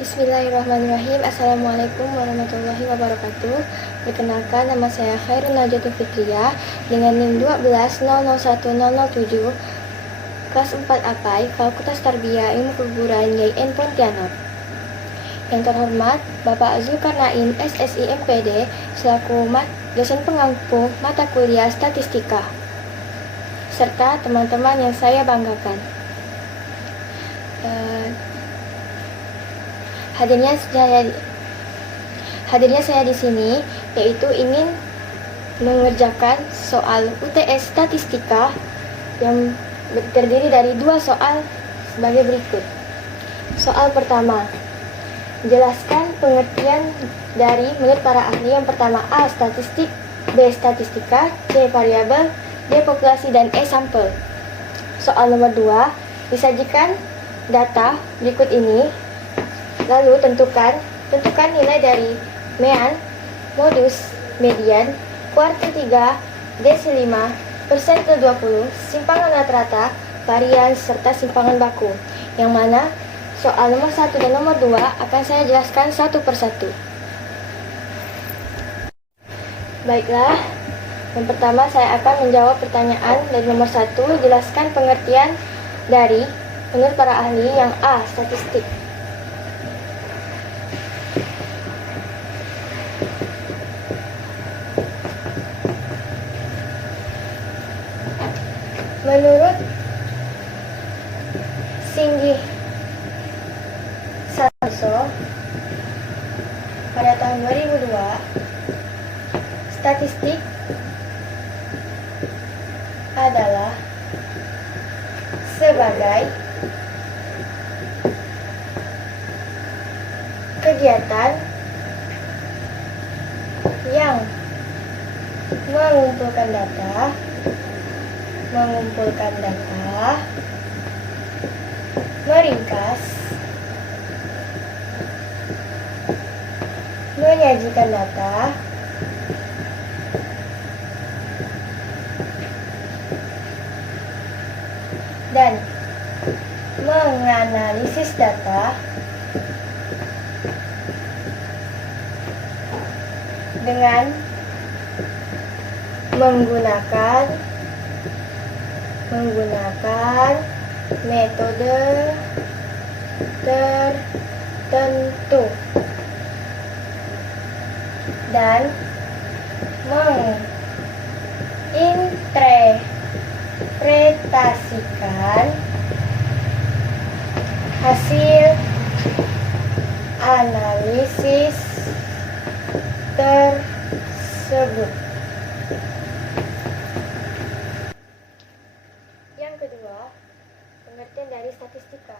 Bismillahirrahmanirrahim. Assalamualaikum warahmatullahi wabarakatuh. Perkenalkan, nama saya Khairul Najatul Fitriyah dengan NIM 1200107 kelas 4 APAI Fakultas Tarbiyah Ilmu Keguruan YIN Pontianak. Yang terhormat Bapak Zulkarnain SSI MPD selaku dosen pengampu mata kuliah statistika, serta teman-teman yang saya banggakan. Hadirnya saya di sini yaitu ingin mengerjakan soal UTS statistika yang terdiri dari 2 soal sebagai berikut. Soal pertama, jelaskan pengertian dari menurut para ahli. Yang pertama, A. Statistik, B. Statistika, C. Variabel, D. Populasi, dan E. Sampel. Soal nomor 2, disajikan data berikut ini. Lalu tentukan nilai dari mean, modus, median, kuartil 3, desi 5, persentile 20, simpangan rata-rata, varians, serta simpangan baku. Yang mana soal nomor 1 dan nomor 2 akan saya jelaskan satu persatu. Baiklah, yang pertama saya akan menjawab pertanyaan dari nomor 1. Jelaskan pengertian dari menurut para ahli. Yang A. Statistik. Menurut Singgih Santoso pada tahun 2002, statistik adalah sebagai kegiatan yang mengumpulkan data, meringkas, menyajikan data, dan menganalisis data dengan menggunakan metode tertentu dan menginterpretasikan hasil analisis tersebut. Yang kedua, pengertian dari statistika.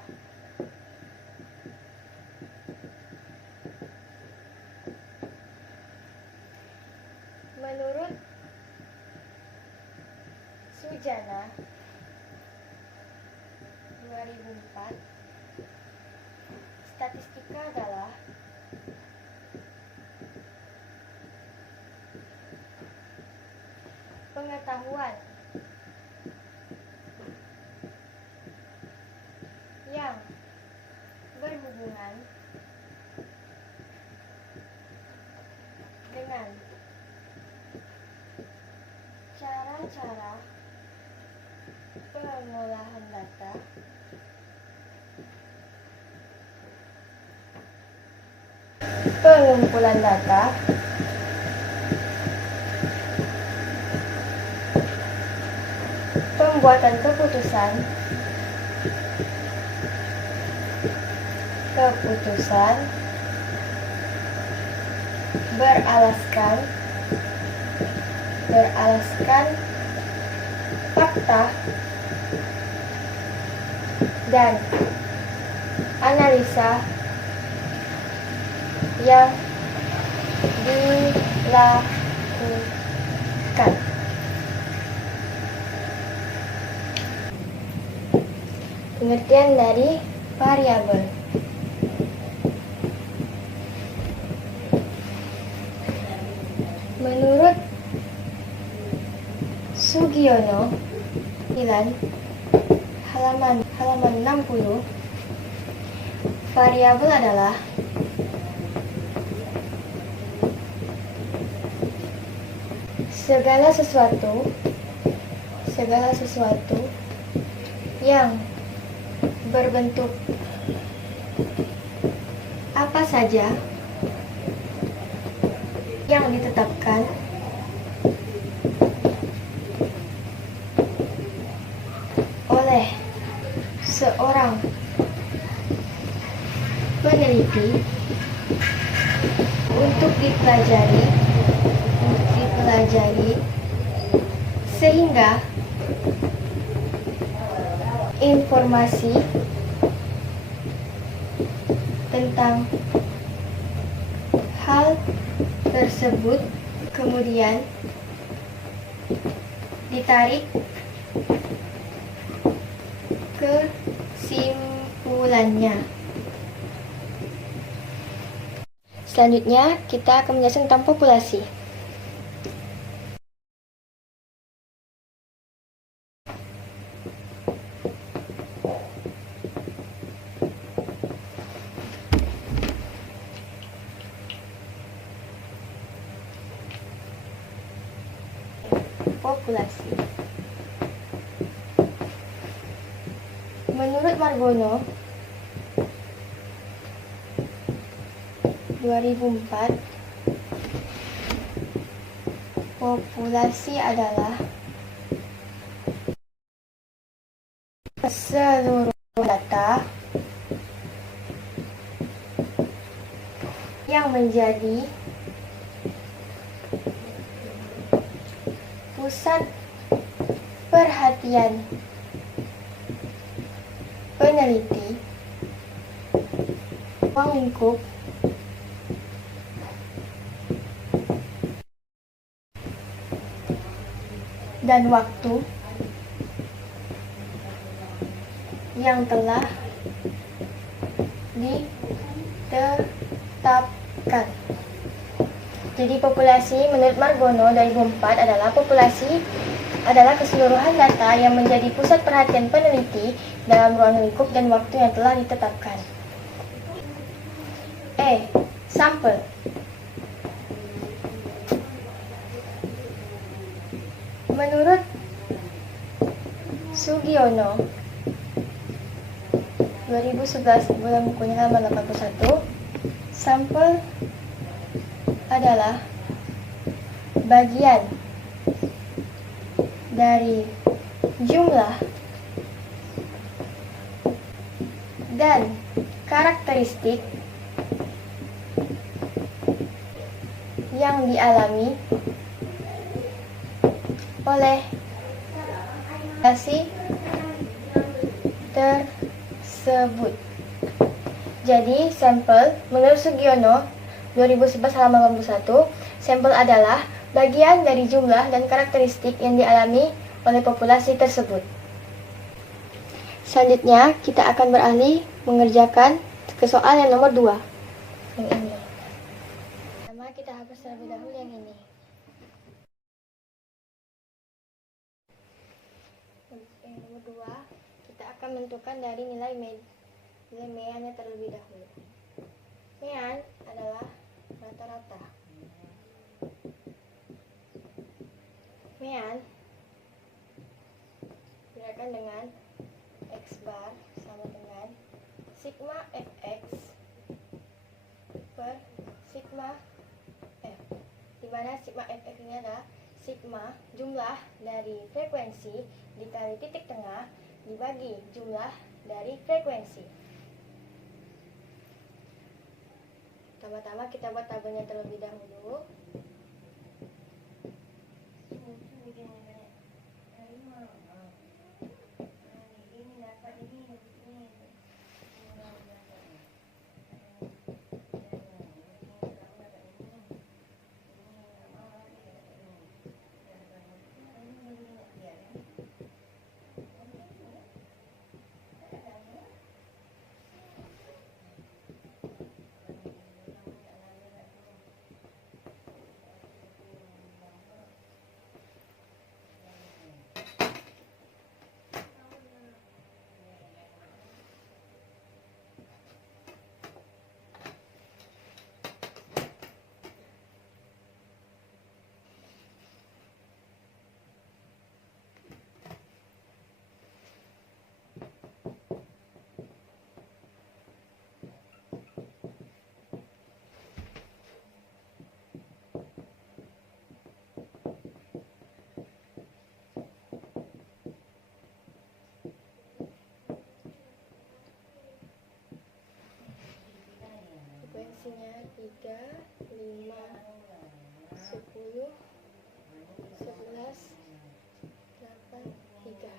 Menurut Sujana 2004, statistika adalah pengetahuan yang berhubungan dengan cara-cara pengolahan data, pengumpulan data, pembuatan keputusan beralaskan fakta dan analisa yang dilakukan. Pengertian dari variabel. Menurut Sugiono 9 halaman 60, Variabel adalah segala sesuatu yang berbentuk apa saja yang ditetapkan oleh seorang peneliti untuk dipelajari sehingga informasi tentang hal tersebut kemudian ditarik kesimpulannya. Selanjutnya, kita akan menjelaskan tentang populasi. Populasi. Menurut Margono 2004, populasi adalah seluruh data yang menjadi pusat perhatian peneliti, ruang lingkup, dan waktu yang telah ditetapkan. Jadi populasi menurut Margono 2004 adalah keseluruhan data yang menjadi pusat perhatian peneliti dalam ruang lingkup dan waktu yang telah ditetapkan. Sampel. Menurut Sugiono 2011 bulan bukunya halaman 81, sampel adalah bagian dari jumlah dan karakteristik yang dialami oleh populasi tersebut. Jadi sampel menurut Sugiono 2011 halaman 81, sampel adalah bagian dari jumlah dan karakteristik yang dialami oleh populasi tersebut. Selanjutnya, kita akan beralih mengerjakan ke soal yang nomor 2. Yang ini. Pertama, kita hapus terlebih dahulu yang ini. Yang nomor 2, kita akan menentukan dari nilai mean terlebih dahulu. Mean adalah rata-rata. Mean diberikan dengan X bar sama dengan sigma fx per sigma f, di mana sigma fx ini adalah sigma jumlah dari frekuensi dikali titik tengah dibagi jumlah dari frekuensi. Pertama-tama kita buat tabelnya terlebih dahulu. hasilnya 3, 5, 10, 11, 8, 3.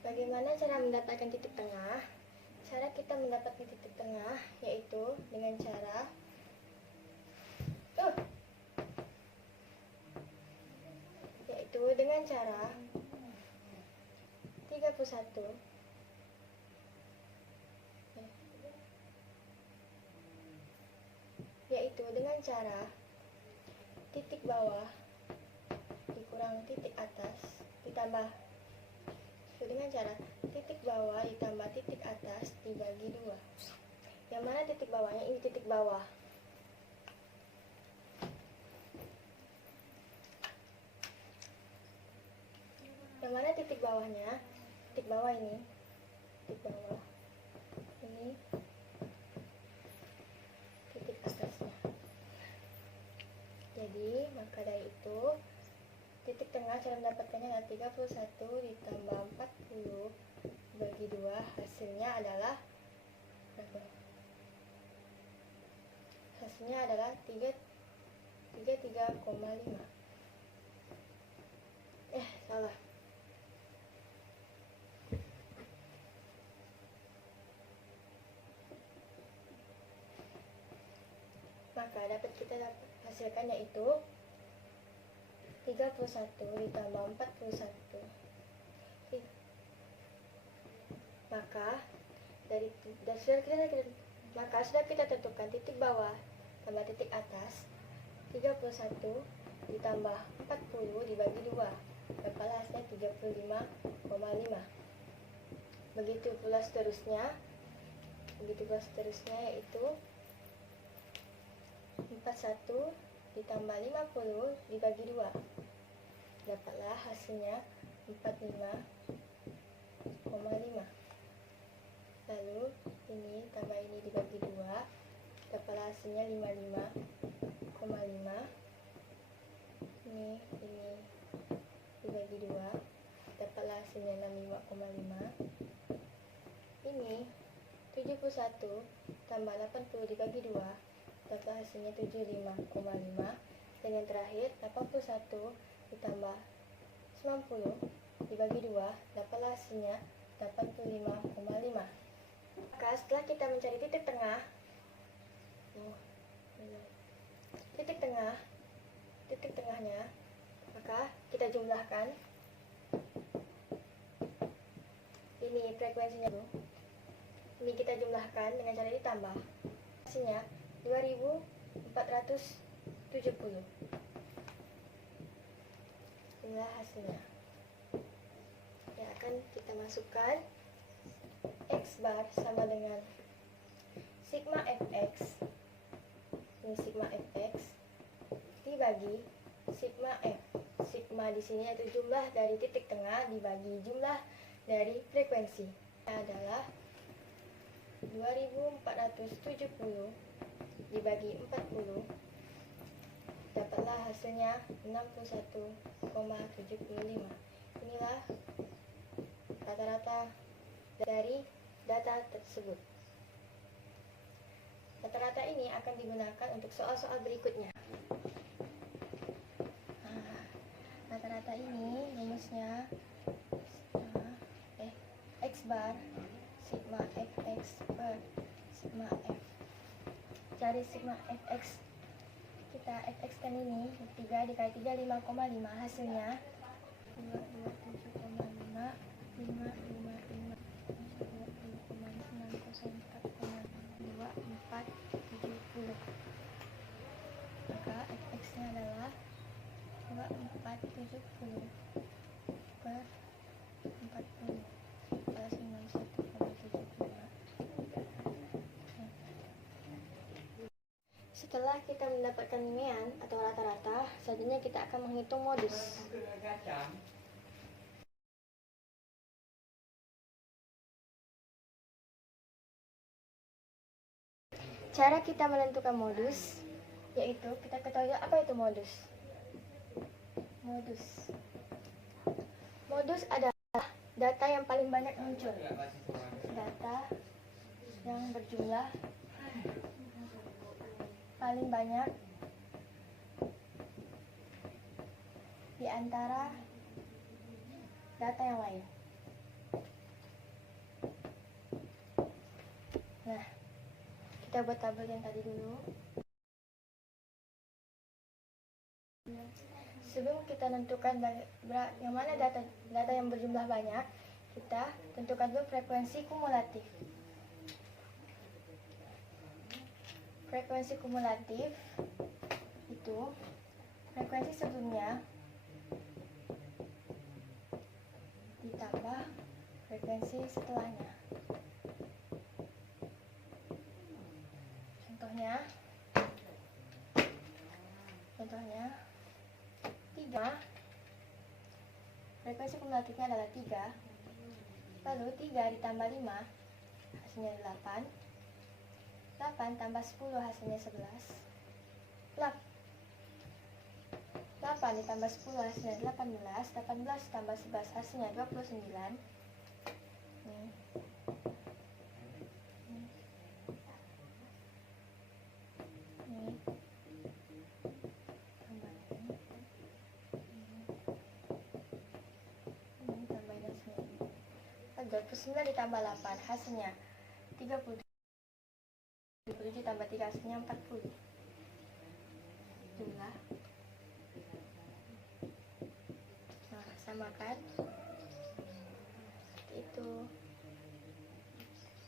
Bagaimana cara mendapatkan titik tengah? Cara kita mendapatkan titik tengah yaitu dengan cara dengan cara 31 yaitu dengan cara titik bawah dikurang titik atas ditambah dengan cara titik bawah ditambah titik atas dibagi 2. Yang mana titik bawahnya? Ini titik bawah. Yang mana titik bawahnya? Titik bawah ini. Titik bawah. Ini titik atasnya. Jadi, maka dari itu titik tengah cara mendapatkannya adalah 31 ditambah 40 bagi 2. Hasilnya adalah berapa? Hasilnya adalah 33,5. Salah. Maka kita dapat hasilkan yaitu 31 ditambah 41. Maka sudah kita tentukan titik bawah tambah titik atas. 31 ditambah 40 dibagi 2. Dapatlah hasilnya 35,5. Begitu pula seterusnya yaitu 41 ditambah 50 dibagi 2. Dapatlah hasilnya 45,5. Lalu ini tambah ini dibagi 2. Dapatlah hasilnya 55,5. Ini dibagi 2. Dapatlah hasilnya 65,5. Ini 71 tambah 80 dibagi 2. Dapat hasilnya 75,5. Dan yang terakhir 81 ditambah 90 dibagi 2. Dapatlah hasilnya 85,5. Maka setelah kita mencari titik tengahnya, maka kita jumlahkan. Ini frekuensinya tuh. Ini kita jumlahkan dengan cara ditambah. Hasilnya 2470. Inilah hasilnya. Yang akan kita masukkan X bar sama dengan sigma fx. Ini sigma fx dibagi sigma f. Sigma di sini yaitu jumlah dari titik tengah dibagi jumlah dari frekuensi. Adalah 2470 dibagi 40. Dapatlah hasilnya 61,75. Inilah rata-rata dari data tersebut. Rata-rata ini akan digunakan untuk soal-soal berikutnya. Rata-rata ini rumusnya X bar sigma fx per sigma f. Cari sigma fx. Kita fx kan ini 3 dikali 3 5,5. Hasilnya 227,5 555 2470. Maka fx-nya adalah 2470 per 40 plus 91,75. Setelah kita mendapatkan mean atau rata-rata, selanjutnya kita akan menghitung modus. Cara kita menentukan modus yaitu kita ketahui apa itu modus. Modus adalah data yang paling banyak muncul. Data yang berjumlah paling banyak di antara data yang lain. Nah, kita buat tabel yang tadi dulu. Sebelum kita tentukan yang mana data yang berjumlah banyak, kita tentukan dulu frekuensi kumulatif. Frekuensi kumulatif itu frekuensi sebelumnya ditambah frekuensi setelahnya. Contohnya 3, frekuensi kumulatifnya adalah 3, lalu 3 ditambah 5 hasilnya 8, 8 tambah 10 hasilnya 11, 8 ditambah 10 hasilnya 18, 18 tambah 11 hasilnya 29. Nih. Nih. 29 ditambah 8 hasilnya 30. 27 tambah 3 hasilnya 40. Jumlah. Nah, samakan. Itu.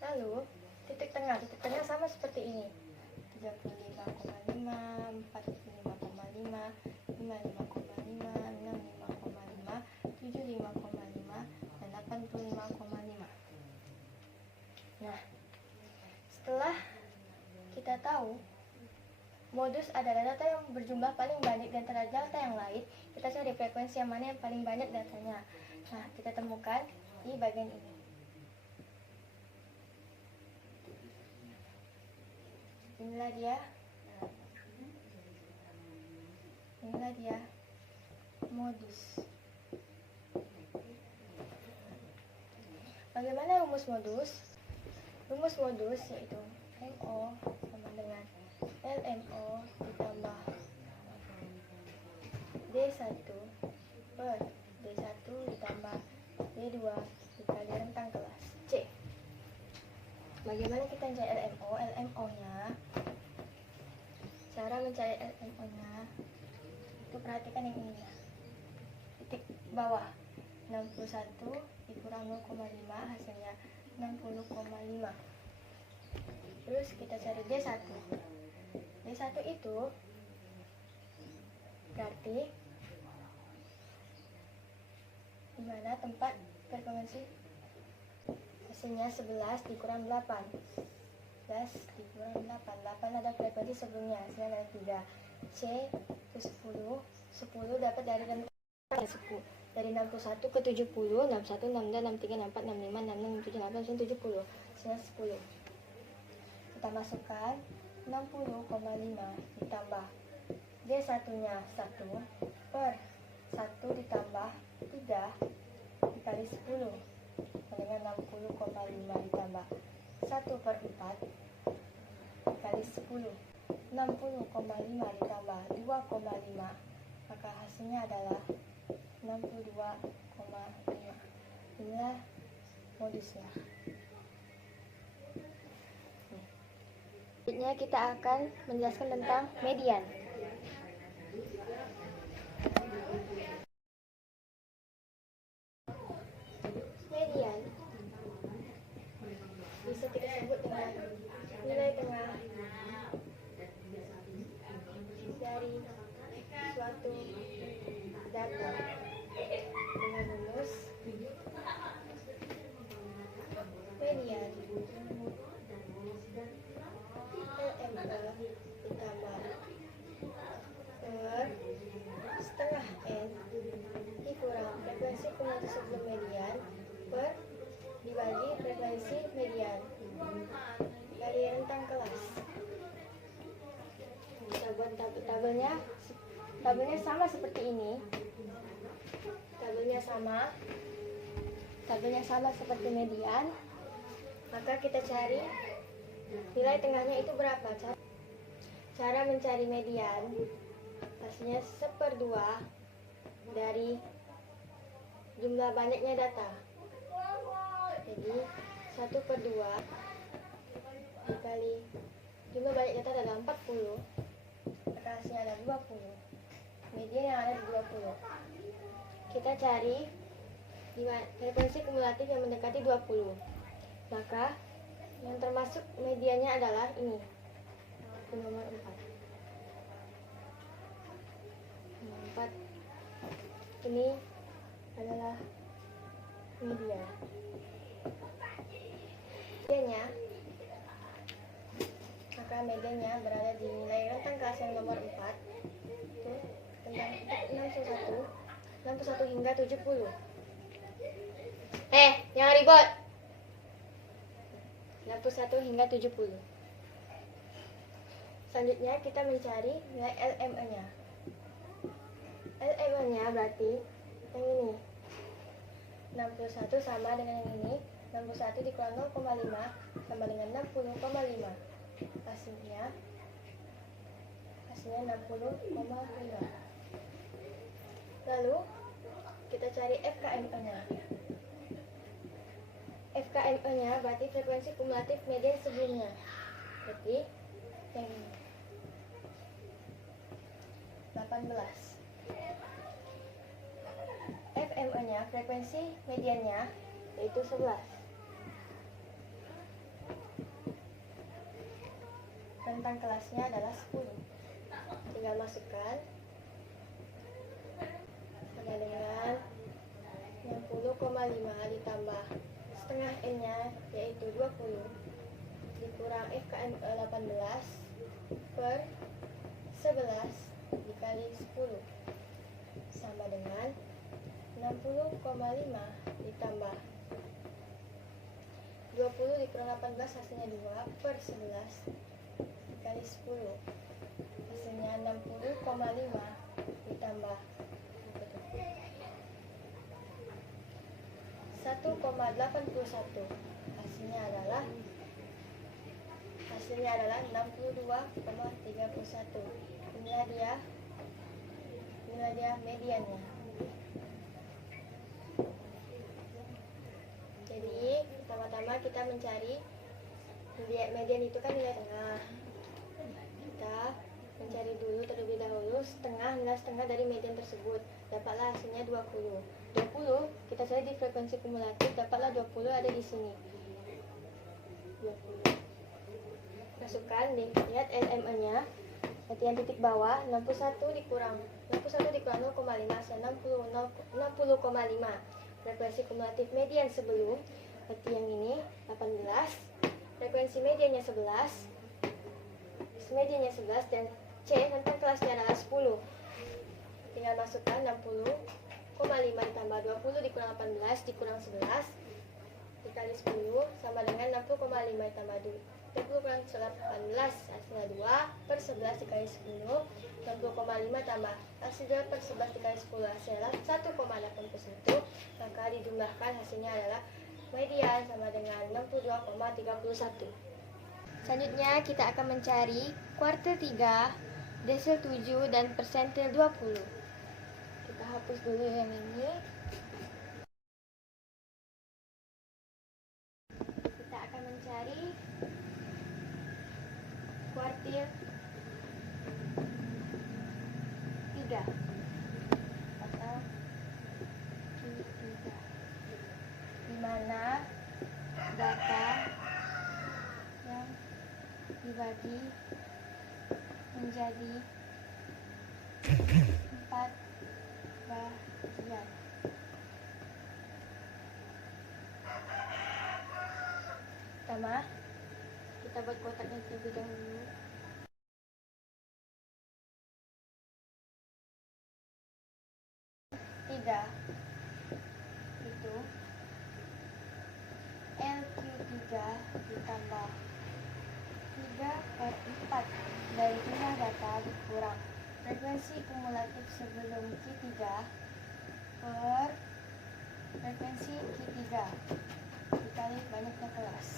Lalu titik tengah sama seperti ini. 35,5, 45,5, 55,5, 65,5, 75,5, dan 85,5. Nah, setelah kita tahu modus adalah data yang berjumlah paling banyak di antara data yang lain, kita cari frekuensi yang mana yang paling banyak datanya. Nah, kita temukan di bagian ini. Inilah dia modus. Bagaimana rumus modus? Rumus modus yaitu MO sama dengan LMO ditambah D1 per D1 ditambah D2 dikali rentang kelas C. Bagaimana kita mencari LMO? LMO-nya, cara mencari LMO-nya itu perhatikan yang ini ya. Titik bawah 61 dikurang 0,5 hasilnya 60,5. Terus kita cari D1. D1 itu berarti dimana tempat frekuensi, hasilnya 11 dikurang 8. 11 dikurang 8. 8 ada frekuensi sebelumnya, hasilnya adalah 3. C ke 10. 10 dapat dari 10. Dari 61 ke 70, 61, 62, 63, 64, 65, 66, 67, 68, 70. Hasilnya 10. Kita masukkan 60,5 ditambah D1-nya 1 per 1 ditambah 3 dikali 10 dengan 60,5 ditambah 1 per 4 dikali 10. 60,5 ditambah 2,5, maka hasilnya adalah 62,5. Inilah modusnya. Selanjutnya kita akan menjelaskan tentang median. Median bisa kita sebut dengan nilai tengah dari suatu data dengan rumus median LMO ditambah per setengah N dikurang frekuensi kumulatif sebelum median per dibagi frekuensi median kali rentang kelas. Kita buat tabelnya sama seperti ini. Tabelnya sama seperti median. Maka kita cari Nilai tengahnya itu berapa? Cara mencari median, hasilnya 1/2 dari jumlah banyaknya data. Jadi 1/2 dikali jumlah banyak data adalah 40, maka hasilnya adalah 20. Median yang ada di 20. Kita cari frekuensi kumulatif yang mendekati 20. Maka yang termasuk mediannya adalah ini, nomor 4. Nomor 4 ini adalah median. Maka mediannya berada di nilai rentang kelas yang nomor 4, itu tentang 61 hingga 70. Jangan ribut. 61 hingga 70. Selanjutnya kita mencari nilai LME-nya. LME-nya berarti yang ini. 61 sama dengan yang ini. 61 dikurang 0,5 sama dengan 60,5. Hasilnya 60,5. Lalu kita cari FKME-nya. FKME-nya berarti frekuensi kumulatif median sebelumnya. Berarti yang ini 18. FME-nya frekuensi mediannya yaitu 11. Rentang kelasnya adalah 10. Tinggal masukkan sama dengan 60,5 ditambah setengah N-nya yaitu 20 dikurang FKME 18 per 11 dikali 10 sama dengan 60,5 ditambah 20 dikurang 18 hasilnya 2 per 11 dikali 10 hasilnya 60,5 ditambah 1,81 hasilnya adalah 62,31. Inilah dia mediannya. Jadi pertama-tama kita mencari median itu kan nilai tengah. Kita mencari dulu terlebih dahulu nilai setengah dari median tersebut. Dapatlah hasilnya 20. 20 kita cari di frekuensi kumulatif, dapatlah 20 ada di sini. 20. Masukkan, lihat LME-nya. Berarti yang titik bawah 61 dikurang 0,5 60,5. Frekuensi kumulatif median sebelum, berarti yang ini 18. Frekuensi mediannya 11. Mediannya 11 dan C rentang kelasnya adalah 10. Tinggal masukkan 60,5 ditambah 20 dikurang 18 dikurang 11 dikali 10 sama dengan 60,5 ditambah 20 kurang 18 hasilnya 2 per 11 dikali 10. 60,5 tambah hasil 2 per 11 dikali 10 hasilnya 1,81. Maka dijumlahkan hasilnya adalah median sama dengan 62,31. Selanjutnya kita akan mencari kuartil 3, desil 7 dan persentil 20. Kita hapus dulu yang ini. Kita akan mencari kuartil 3 atau Q3, di mana data yang dibagi menjadi 4 bagian. Pertama, kita buat kotaknya terlebih dahulu. Tiga itu LQ3 ditambah 3/4 dari jumlah data dikurang frekuensi kumulatif sebelum Q3 per frekuensi Q3 dikali banyaknya kelas.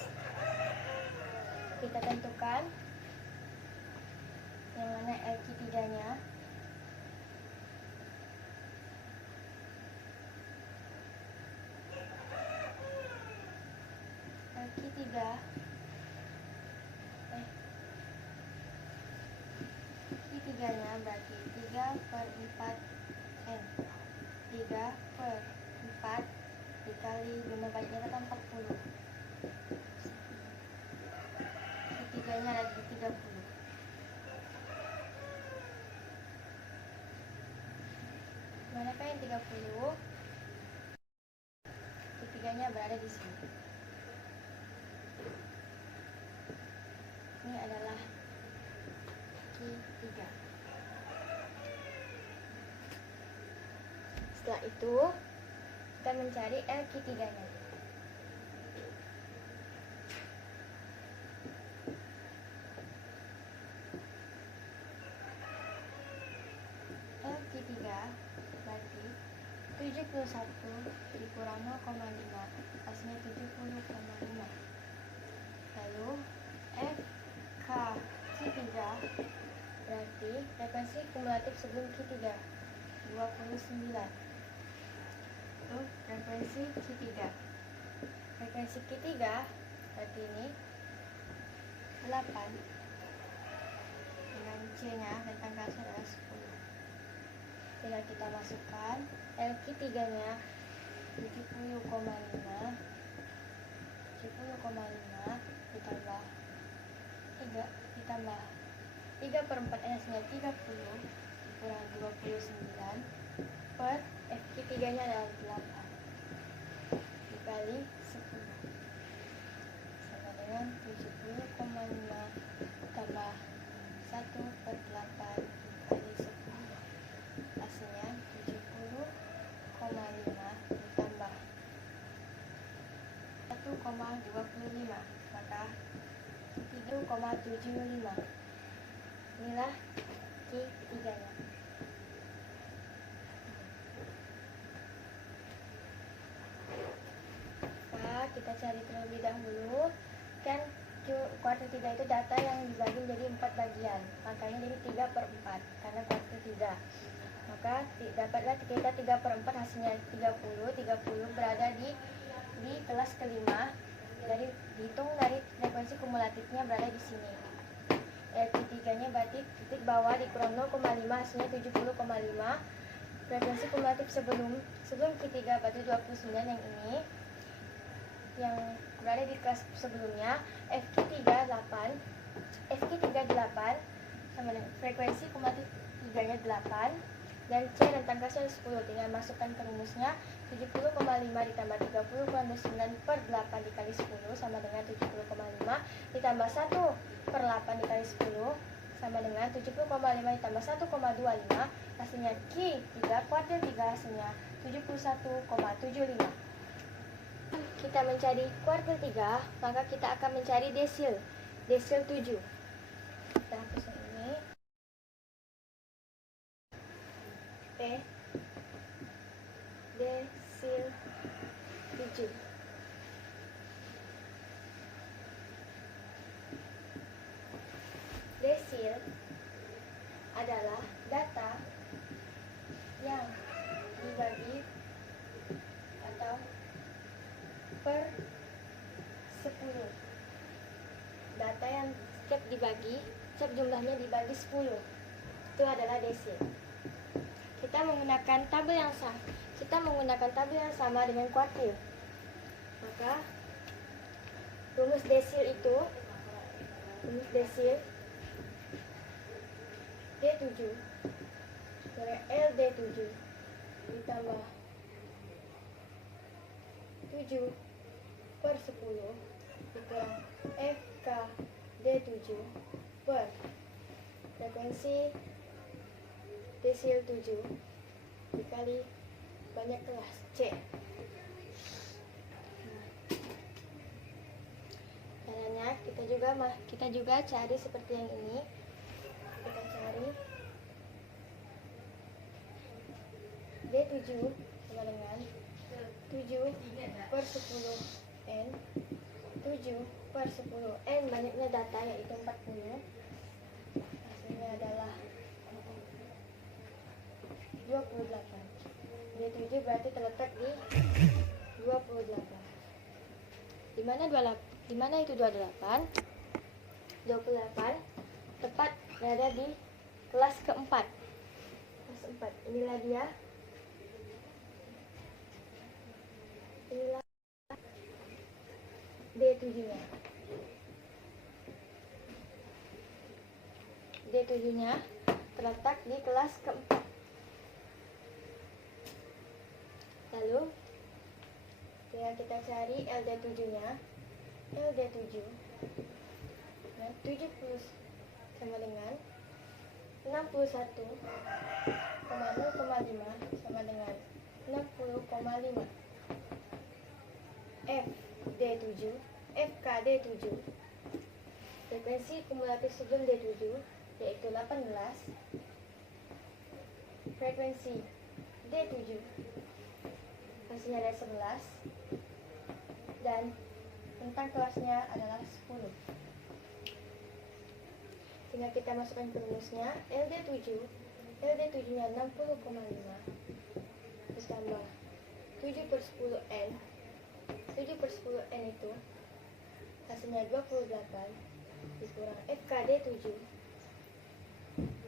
kita tentukan yang mana LQ3-nya. Q3-nya berarti 3/4 N. 3/4 dikali 5 bagian rata 40. Q3-nya ada di 30. Manakah yang 30? Q3-nya berada di sini. Ini adalah Q3. Setelah itu, kita mencari LQ3-nya. LQ3 berarti 71 dikurang 0,5 hasilnya 70,5. Lalu FK-Q3 berarti frekuensi kumulatif sebelum Q3 29. Itu frekuensi Q3. Frekuensi Q3 berarti ini 8 dengan C-nya dan tanggalnya adalah 10. Tinggal kita masukkan LQ3-nya 70,5 ditambah 3 ditambah 3/4 hasilnya 30 dikurang 29 per FQ3-nya adalah 8 dikali 10 sama dengan 70,5 tambah 1/8 dikali 10 hasilnya 70,5 ditambah 1,25 maka 7,75. Inilah Q3-nya. Nah, kita cari terlebih dahulu. Kan kuartil 3 itu data yang dibagi menjadi 4 bagian. Makanya jadi 3/4 karena kuartil 3. Maka dapatlah kita 3/4 hasilnya 30 berada di kelas kelima. Dari dihitung dari frekuensi kumulatifnya berada di sini. LQ3-nya berarti titik bawah dikurang 0,5 hasilnya 70,5. Frekuensi kumulatif sebelum Q3 berarti 29 yang ini. Yang berada di kelas sebelumnya FQ3 8 sama dengan frekuensi kumulatif 3-nya 8 dan C dan tanggasnya 10. Tinggal masukkan ke rumusnya 70,5 ditambah 30,9 per 8 dikali 10 sama dengan 70,5 ditambah 1/8 dikali 10 sama dengan 70,5 ditambah 1,25 hasilnya Q3 kuartil 3 hasilnya 71,75. Kita mencari kuartil 3 maka kita akan mencari desil 7. Kita hapus ini desil 7. Desil adalah data yang dibagi atau per 10. Data yang setiap jumlahnya dibagi 10. Itu adalah desil. Kita menggunakan tabel yang sama dengan kuartil. Maka rumus desil D7 dari LD7 ditambah 7/10 dikurang FKD7 per frekuensi desil 7 dikali banyak kelas C. Caranya kita juga cari seperti yang ini. Kita cari D7 sama dengan 7/10 N 7 per 10. N banyaknya data yaitu 40. Hasilnya adalah 28. D7 berarti terletak di 28. Di mana itu 28? 28 tepat berada di kelas keempat. Kelas 4. Inilah dia. Inilah D7-nya. D7-nya terletak di kelas keempat. Lalu kita cari LD7-nya. LD7 nah, 70 sama dengan 61,0,5 sama dengan 60,5. FD7 FKD7 frekuensi kumulatif sebelum D7 yaitu 18. Frekuensi D7 hasilnya ada 11 dan tentang kelasnya adalah 10. Sehingga kita masukkan ke rumusnya. LD7-nya 60,5 ditambah 7 per 10 N. 7 per 10 N itu hasilnya 28 dikurang FKD7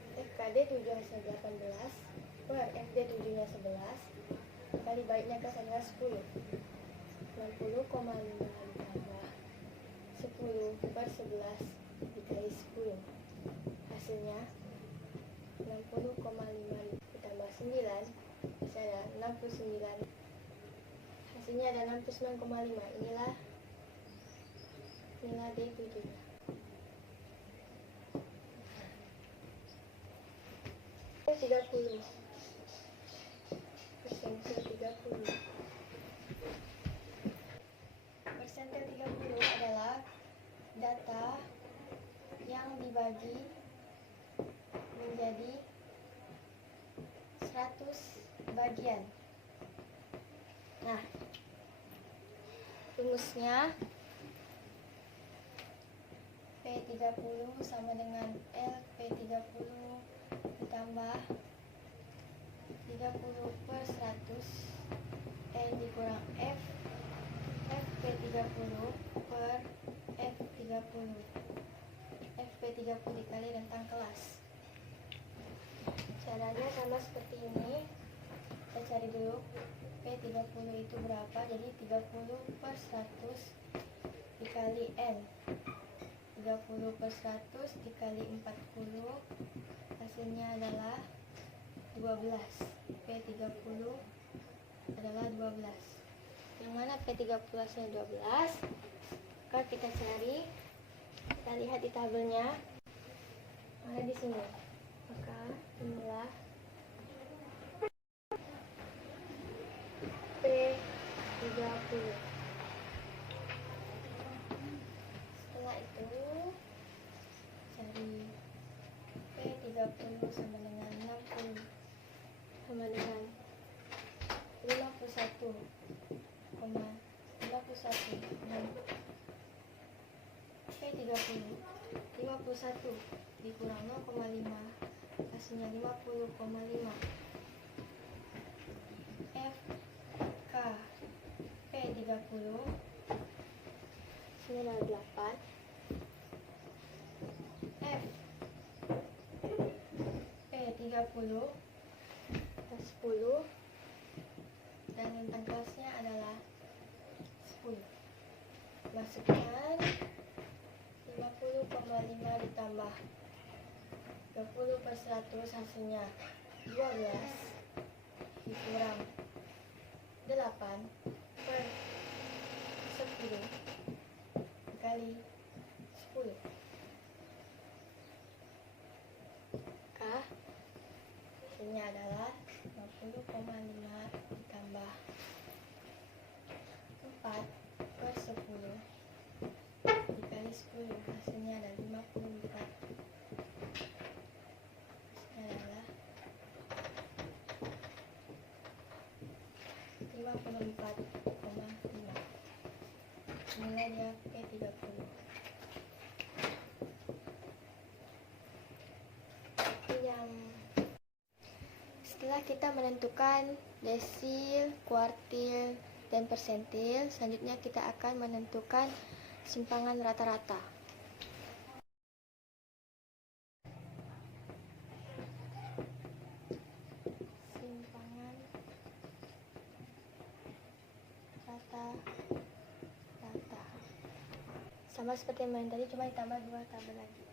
hasilnya 18 per FD7-nya 11 kali baiknya ke sana 10. 60,5 ditambah 10 per 11 dikali 10 hasilnya 60,5 ditambah 9 hasilnya 69. Hasilnya ada 69,5. Inilah D7-nya. Persentase 30. Persentase 30 adalah data yang dibagi menjadi 100 bagian. Nah, rumusnya P30 sama dengan LP30 ditambah 30 per 100 N dikurang FP30 per F30 FP30 dikali rentang kelas. Caranya sama seperti ini. Kita cari dulu P30 itu berapa. Jadi 30 per 100 dikali N, 30 per 100 dikali 40 hasilnya adalah 12. P30 adalah 12. Yang mana P30 hasilnya 12? Maka kita cari, kita lihat di tabelnya ada di sini. Maka inilah P30. Setelah itu cari P30 sama dengan 60 sama dengan 51,51 P30 51 dikurang 0,5 hasilnya 50,5. F K P30 ini adalah 8. F P30 10 dan rentang kelasnya adalah 10. Masukkan 50,5 ditambah 30 per 100 hasilnya 12 dikurang 8 per 10 dikali 10. Maka hasilnya adalah 50,5 ditambah 4 per 10 dikali 10 hasilnya ada 54. Hasilnya adalah 54,5. Inilah dia 30. Setelah kita menentukan desil, kuartil, dan persentil, selanjutnya kita akan menentukan simpangan rata-rata. Simpangan rata-rata. Sama seperti yang tadi, cuma ditambah 2 tabel lagi.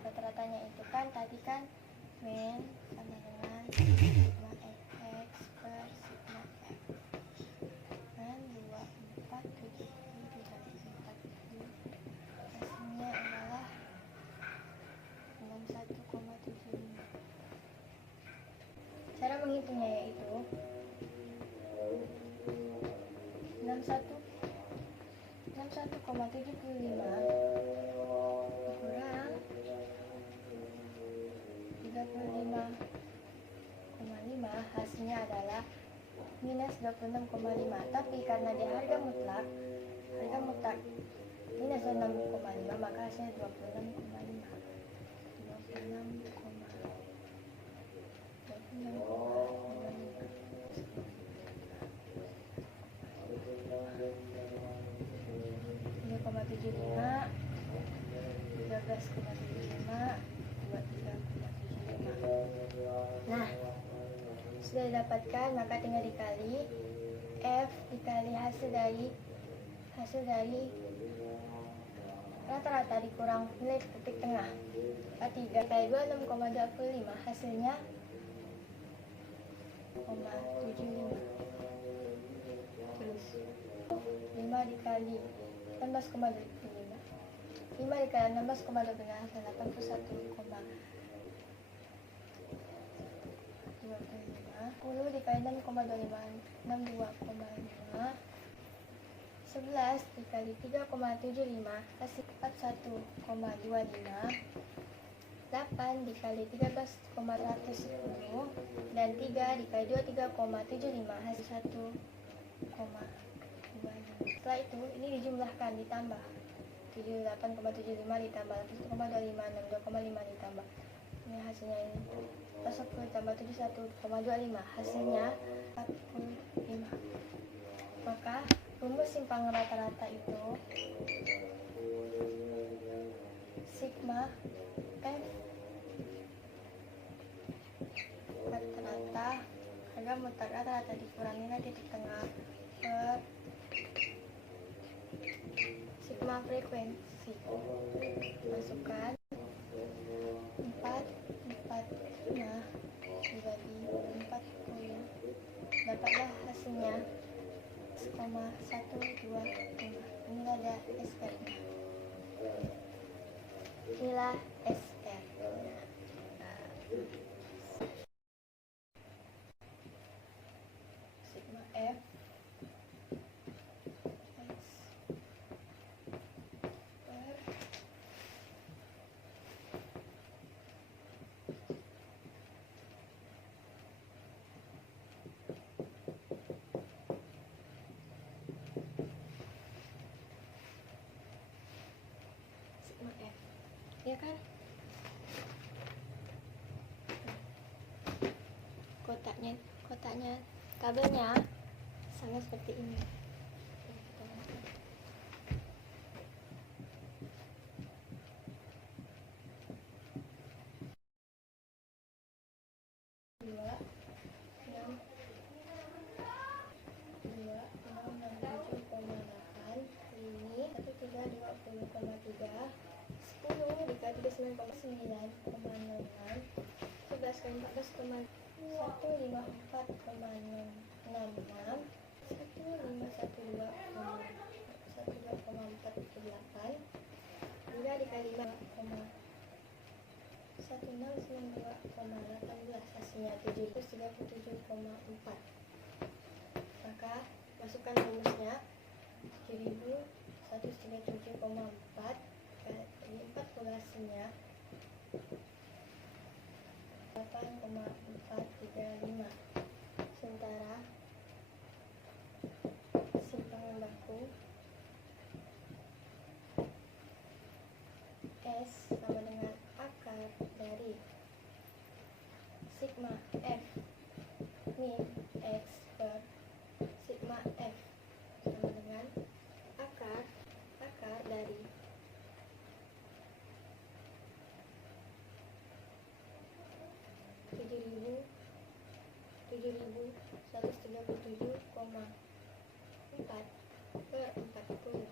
Rata-ratanya itu kan tadi kan min sama dengan sigma x per sigma f kan 2470 dibagi 40, hasilnya adalah 61,75. Cara menghitungnya yaitu 61,75 kurang 35,5, hasilnya adalah minus 26,5. Tapi karena dia harga mutlak minus 26,5, maka hasilnya 26,5. Nah, sudah didapatkan, maka tinggal dikali F dikali hasil dari rata-rata dikurang nilai titik tengah. 3 kali 26,25, hasilnya 0,75. Terus 5 dikali 16,25, 5 dikali 16,25 hasil 81,25. 10 dikali 6,25, 62,5. 11 dikali 3,75 hasil 41,25. 8 dikali 13,110 dan 3 dikali 23,75 hasil 1,25. Setelah itu ini dijumlahkan, ditambah 78,75 ditambah 1,25, 62,5 ditambah ini hasilnya, ini 10 ditambah 71,25 hasilnya 45. Maka rumus simpangan rata-rata itu sigma F rata-rata harga mutlak rata-rata dikurangi titik tengah per sigma frekuensi. Masukkan 4,45 dibagi 40, dapatlah hasilnya 1,125. Inilah ada SR-nya. Inilah SR. Sigma F ya kan, kotaknya tabelnya sama seperti ini. Hasilnya 737,4. Maka masukkan rumusnya 7.137,4 kali 14-nya 8,435. Sementara simpangan baku S sama dengan akar dari sigma F min X per sigma F sama dengan akar dari 7.137,4 per 40.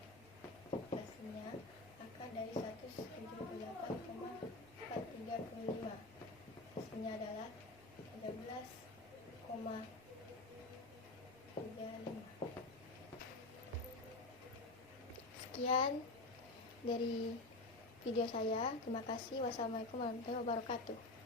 Hasilnya akar dari 178,435. Hasilnya adalah 13,35. Sekian dari video saya. Terima kasih. Wassalamualaikum warahmatullahi wabarakatuh.